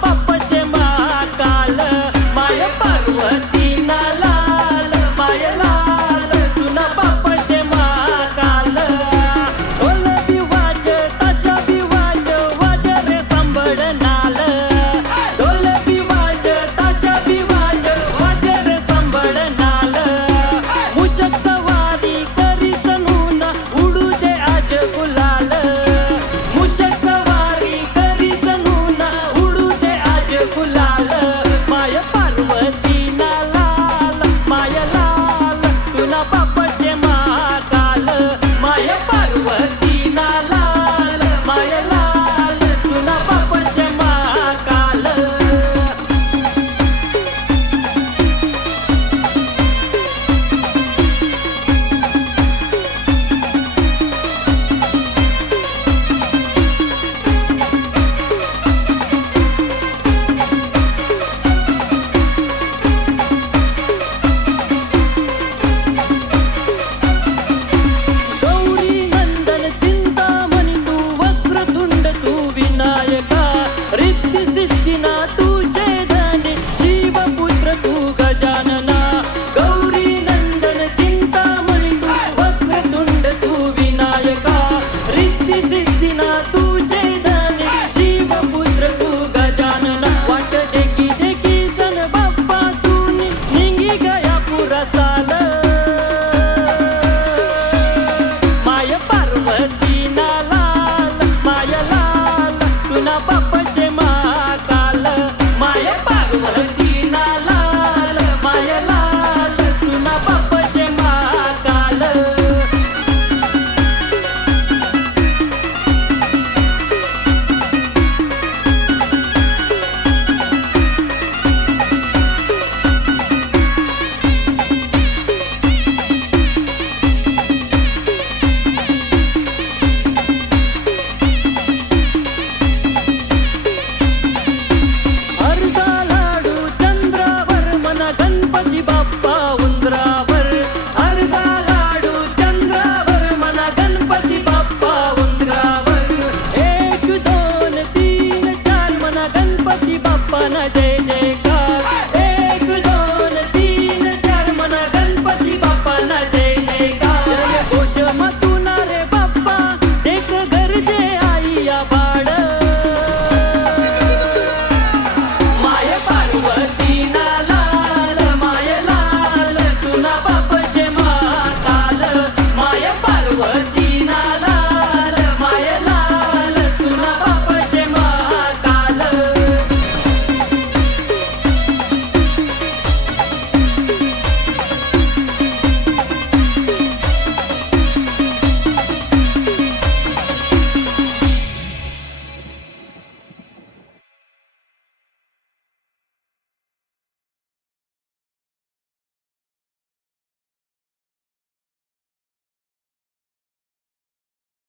bop. Johnny Bob Bob.